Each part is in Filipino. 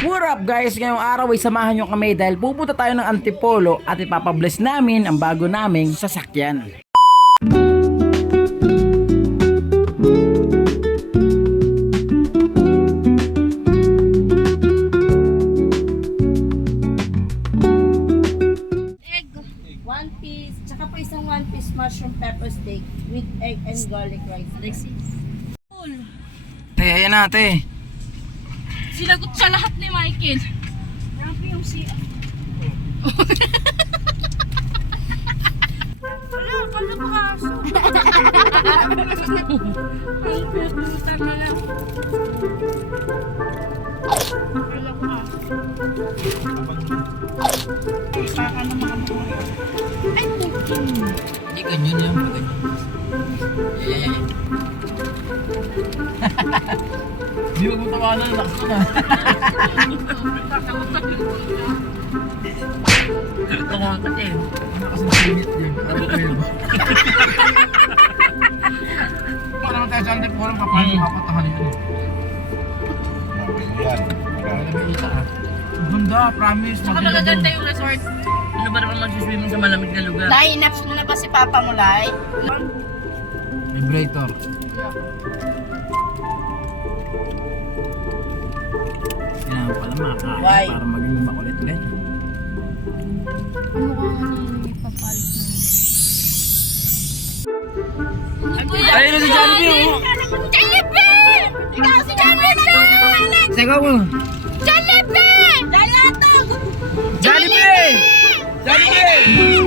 What up guys? Ngayong araw ay samahan nyo kami dahil pupunta tayo ng Antipolo at ipapabless namin ang bago naming sasakyan. Egg, one piece, tsaka po isang one piece mushroom pepper steak with egg and garlic rice. Alexis. Te, ayan na te. Sinagot siya lahat ni Michael. Grabe yung siya. Wala, pala ko aso. Ang puta na lang. Wala ko aso. Baka na makamuha. Ay, putin. Hindi ganyan yan. Hindi mo tawanan, lakso na. Nakakot eh. Ano kasi sinit din. Ano kayo ba? Baka naman tayo sa Antipolo, papatahan yun. Yan. Malabita ah. Ganda, promise. Saka magaganda yung resort. Ano ba naman magsiswimming sa malamig na lugar? Lai, inaps mo na ba si Papa mo, Lai? Vibrator. Kailangan pala makakain Why? para maging makulit-ulit. Ano ka nga ipapalit na? Ayun na si Jollibee! oh! Jollibee! Ikaw si Jollibee! Sego mo! Jollibee! Dalatog! Jollibee! Jollibee!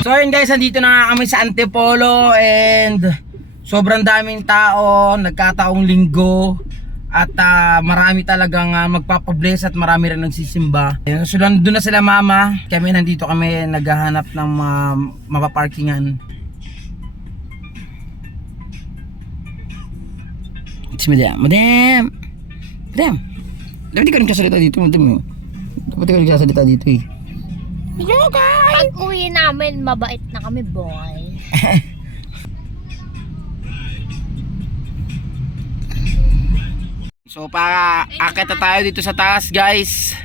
So yun guys, nandito na nga kami sa Antipolo and sobrang daming tao, nagkataong linggo at marami talagang magpapabless at marami rin nagsisimba. So doon na sila mama, kami nandito kami naghahanap ng mapaparkingan. It's madam. Dapat di ka rin kasalita dito, madam. Dapat di ka rin kasalita dito eh. Hello guys! Pag uwi namin, mabait na kami, boy. So para akit na tayo dito sa taas guys.